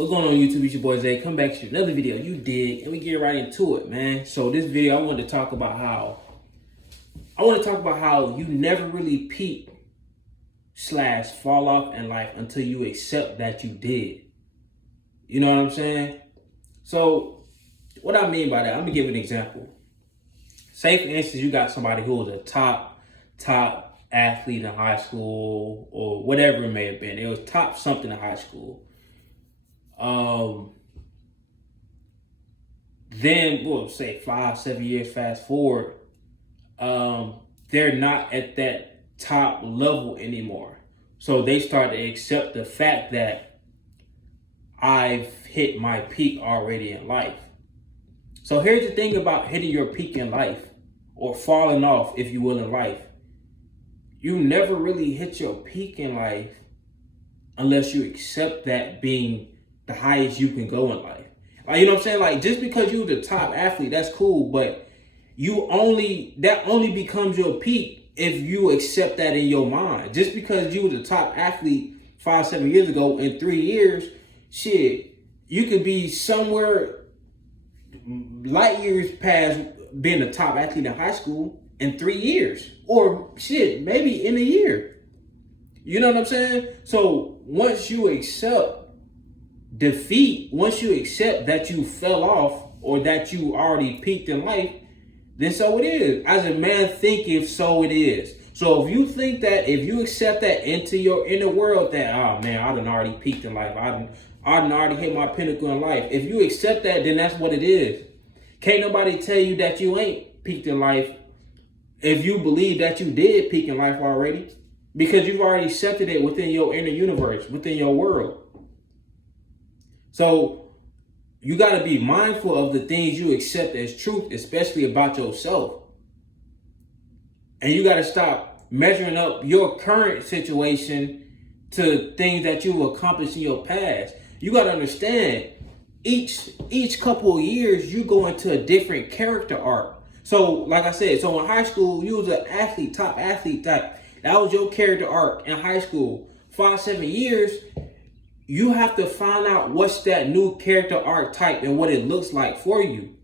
What's going on YouTube? It's your boy Zay. Come back to another video. You dig, and we get right into it, man. So this video, I want to talk about how you never really peak / fall off in life until you accept that you did. You know what I'm saying? So what I mean by that, I'm gonna give an example. Say for instance, you got somebody who was a top athlete in high school or whatever it may have been. It was top something in high school. Then we'll say 5-7 years fast forward, they're not at that top level anymore. So they start to accept the fact that I've hit my peak already in life. So here's the thing about hitting your peak in life, or falling off, if you will, in life. You never really hit your peak in life unless you accept that being the highest you can go in life. Like, you know what I'm saying? Like, just because you're the top athlete, that's cool, but that only becomes your peak if you accept that in your mind. Just because you were the top athlete 5-7 years ago, in 3 years, shit, you could be somewhere light years past being the top athlete in high school in 3 years, or shit, maybe in a year. You know what I'm saying? So once you accept defeat, once you accept that you fell off or that you already peaked in life, then so it is. As a man thinketh, so it is. So if you think that, if you accept that into your inner world, that, oh man, I done already peaked in life, I done already hit my pinnacle in life. If you accept that, then that's what it is. Can't nobody tell you that you ain't peaked in life if you believe that you did peak in life already, because you've already accepted it within your inner universe, within your world. So you got to be mindful of the things you accept as truth, especially about yourself. And you got to stop measuring up your current situation to things that you've accomplished in your past. You got to understand, each couple of years, you go into a different character arc. So like I said, so in high school, you was an athlete, top athlete type. That was your character arc in high school. 5-7 years, you have to find out what's that new character archetype and what it looks like for you.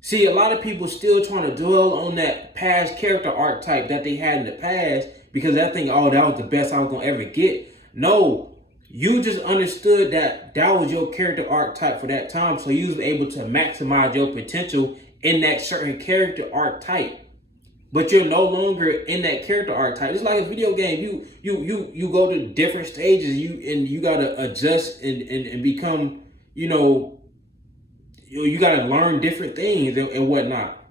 See, a lot of people still trying to dwell on that past character archetype that they had in the past because they think, oh, that was the best I was going to ever get. No, you just understood that that was your character archetype for that time. So you was able to maximize your potential in that certain character archetype. But you're no longer in that character archetype. It's like a video game. You go to different stages. You gotta adjust and become, you gotta learn different things and whatnot.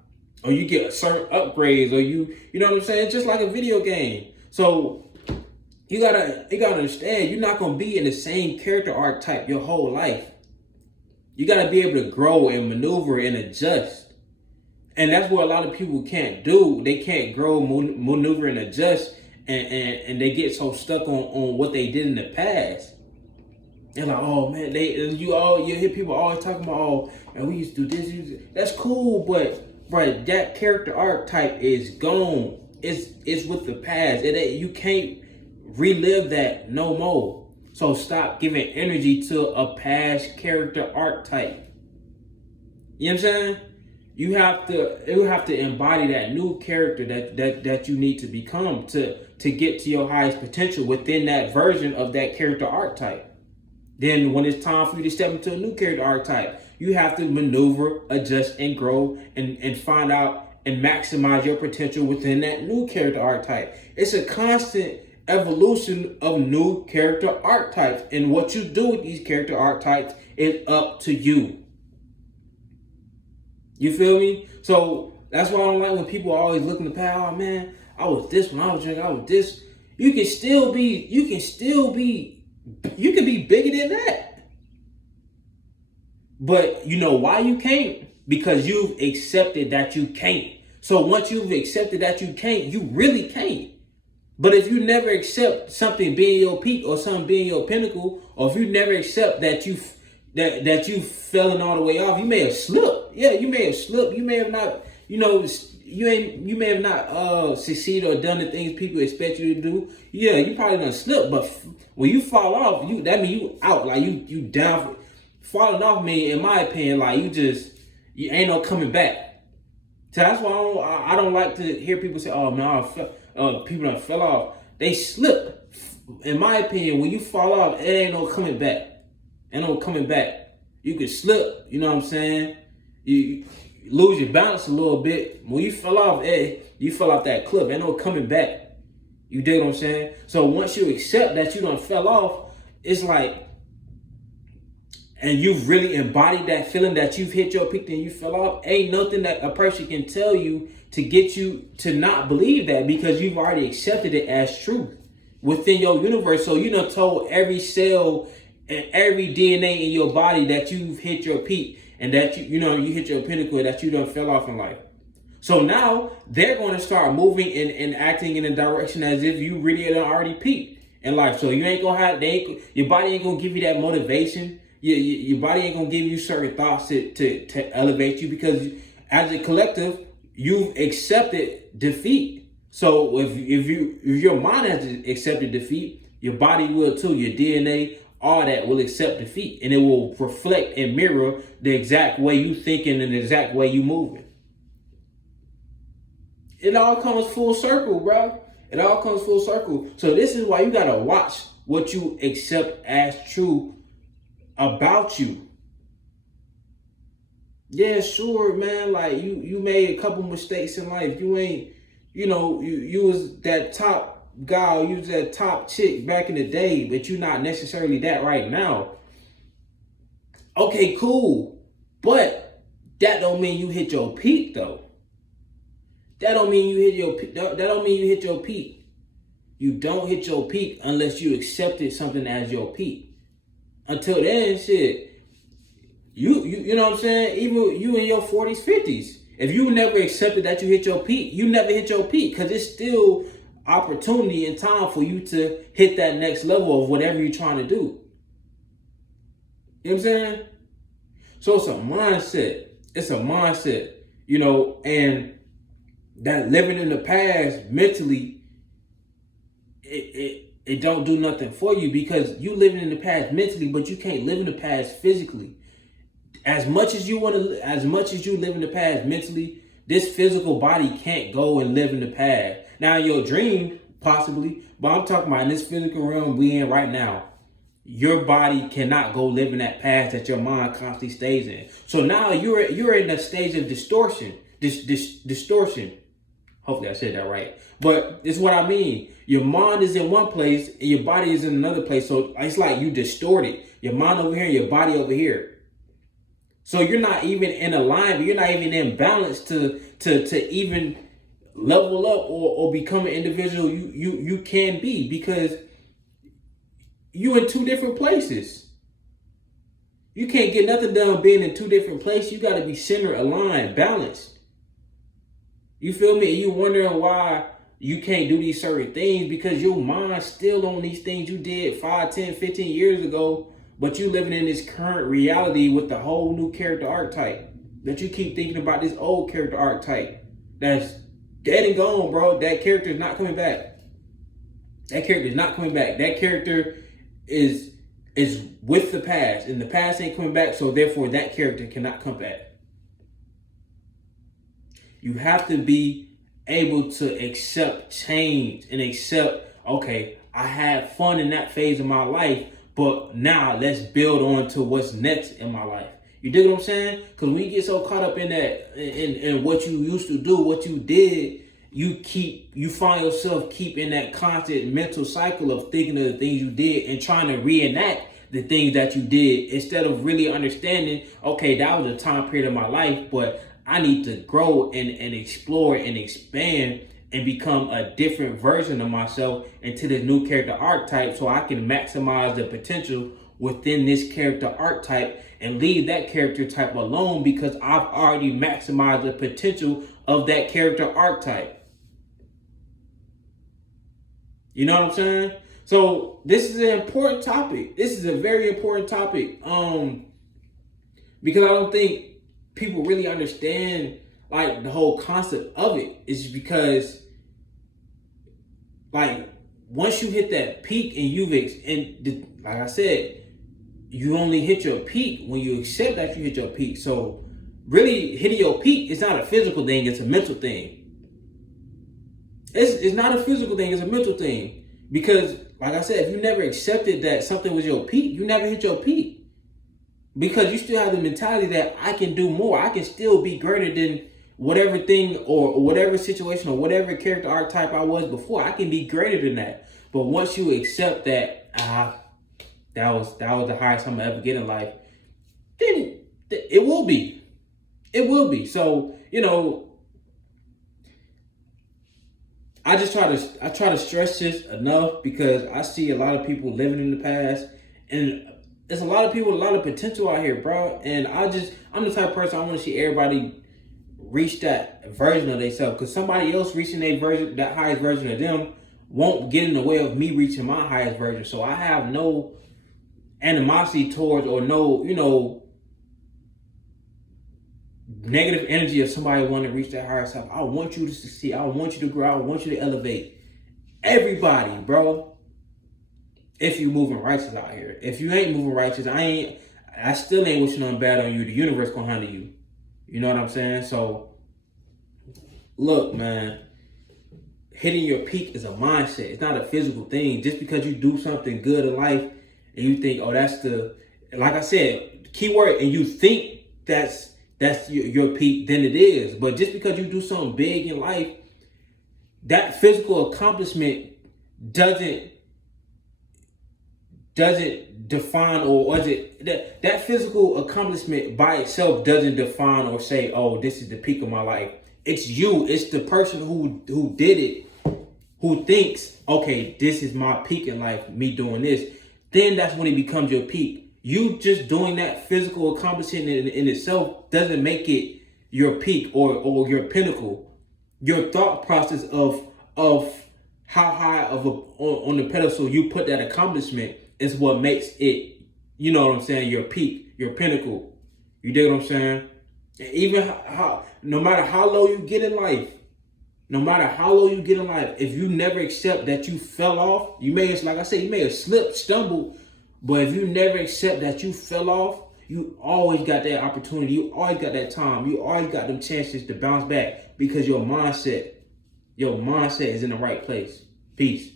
Or you get certain upgrades, or you know what I'm saying? It's just like a video game. So you gotta understand, you're not gonna be in the same character archetype your whole life. You gotta be able to grow and maneuver and adjust. And that's what a lot of people can't do. They can't grow, maneuver, and adjust, and they get so stuck on what they did in the past. They're like, oh man, you hear people always talking about, oh, and we used to do this. That's cool, but that character archetype is gone. It's with the past. You can't relive that no more. So stop giving energy to a past character archetype. You know what I'm saying? You have to embody that new character that you need to become to get to your highest potential within that version of that character archetype. Then when it's time for you to step into a new character archetype, you have to maneuver, adjust, and grow and find out and maximize your potential within that new character archetype. It's a constant evolution of new character archetypes, and what you do with these character archetypes is up to you. You feel me? So that's why I don't like when people are always looking to past. Oh man, I was this when I was young. I was this. You can be bigger than that. But you know why you can't? Because you've accepted that you can't. So once you've accepted that you can't, you really can't. But if you never accept something being your peak or something being your pinnacle, or if you never accept that you fallen all the way off, you may have slipped. Yeah, you may have slipped. You may have not, you may have not succeeded or done the things people expect you to do. Yeah, you probably done slip, but when you fall off, that mean you out, like you down. Falling off mean, in my opinion, like you ain't no coming back. So that's why I don't like to hear people say, "Oh no, people done fell off." They slip. In my opinion, when you fall off, it ain't no coming back. Ain't no coming back. You could slip. You know what I'm saying? You lose your balance a little bit. When you fell off, you fell off that cliff. Ain't no coming back. You dig what I'm saying? So once you accept that you done fell off, it's like, and you've really embodied that feeling that you've hit your peak and you fell off, ain't nothing that a person can tell you to get you to not believe that, because you've already accepted it as truth within your universe. So you done told every cell and every DNA in your body that you've hit your peak and that you hit your pinnacle, that you done fell off in life. So now they're going to start moving and acting in a direction as if you really had already peaked in life. So you ain't gonna have, your body ain't gonna give you that motivation. Your body ain't gonna give you certain thoughts to elevate you, because as a collective, you've accepted defeat. So if your mind has accepted defeat, your body will too. Your DNA, all that will accept defeat, and it will reflect and mirror the exact way you thinking and the exact way you moving. It all comes full circle, bro. It all comes full circle. So this is why you gotta watch what you accept as true about you. Yeah, sure, man. Like you made a couple mistakes in life. You ain't, you was that top guy, you was that top chick back in the day, but you're not necessarily that right now. Okay, cool. But that don't mean you hit your peak though. That don't mean you hit your peak. That don't mean you hit your peak. You don't hit your peak unless you accepted something as your peak. Until then, shit, you know what I'm saying? Even you in your 40s, 50s, if you never accepted that you hit your peak, you never hit your peak, because it's still opportunity and time for you to hit that next level of whatever you're trying to do. You know what I'm saying? So it's a mindset. It's a mindset, and that living in the past mentally, it don't do nothing for you, because you living in the past mentally, but you can't live in the past physically. As much as you live in the past mentally, this physical body can't go and live in the past. Now, in your dream, possibly, but I'm talking about in this physical realm we in right now. Your body cannot go live in that past that your mind constantly stays in. So now you're in a stage of distortion. Distortion. Hopefully I said that right. But it's what I mean. Your mind is in one place and your body is in another place. So it's like you distorted. Your mind over here and your body over here. So you're not even in alignment. You're not even in balance to even level up or become an individual you can be, because you in two different places. You can't get nothing done being in two different places. You got to be centered, aligned, balanced. You feel me? And you wondering why you can't do these certain things, because your mind's still on these things you did 5, 10, 15 years ago, but you living in this current reality with the whole new character archetype that you keep thinking about, this old character archetype that's dead and gone, bro. That character is not coming back. That character is not coming back. That character is with the past, and the past ain't coming back, so therefore that character cannot come back. You have to be able to accept change and accept, okay, I had fun in that phase of my life, but now let's build on to what's next in my life. You dig what I'm saying? Because when you get so caught up in that, in what you used to do, what you did, you find yourself keeping that constant mental cycle of thinking of the things you did and trying to reenact the things that you did, instead of really understanding, okay, that was a time period of my life, but I need to grow and explore and expand and become a different version of myself into this new character archetype, so I can maximize the potential within this character archetype and leave that character type alone, because I've already maximized the potential of that character archetype. You know what I'm saying? So this is an important topic. This is a very important topic. Because I don't think people really understand like the whole concept of it is because, like, once you hit that peak and like I said, you only hit your peak when you accept that you hit your peak. So really hitting your peak is not a physical thing, it's a mental thing. It's not a physical thing, it's a mental thing. Because, like I said, if you never accepted that something was your peak, you never hit your peak. Because you still have the mentality that I can do more. I can still be greater than whatever thing or whatever situation or whatever character archetype I was before. I can be greater than that. But once you accept that, that was the highest I'm gonna ever get in life, then it will be. It will be. So, I try to stress this enough because I see a lot of people living in the past, and there's a lot of people with a lot of potential out here, bro. And I'm the type of person I want to see everybody reach that version of themselves, because somebody else reaching that highest version of them won't get in the way of me reaching my highest version. So I have no animosity towards or no, negative energy of somebody wanting to reach that higher self. I want you to succeed. I want you to grow. I want you to elevate. Everybody, bro. If you moving righteous out here. If you ain't moving righteous, I still ain't wishing nothing bad on you. The universe gonna handle you. You know what I'm saying? So, look, man. Hitting your peak is a mindset. It's not a physical thing. Just because you do something good in life and you think, oh, like I said, keyword, and you think that's your peak, then it is. But just because you do something big in life, that physical accomplishment doesn't define, or that physical accomplishment by itself doesn't define or say, oh, this is the peak of my life. It's you. It's the person who did it, who thinks, okay, this is my peak in life, me doing this. Then that's when it becomes your peak. You just doing that physical accomplishment in itself doesn't make it your peak or your pinnacle. Your thought process of how high on the pedestal you put that accomplishment is what makes it, you know what I'm saying, your peak, your pinnacle. You dig what I'm saying? And even no matter how low you get in life, if you never accept that you fell off, you may have slipped, stumbled, but if you never accept that you fell off, you always got that opportunity. You always got that time. You always got them chances to bounce back because your mindset is in the right place. Peace.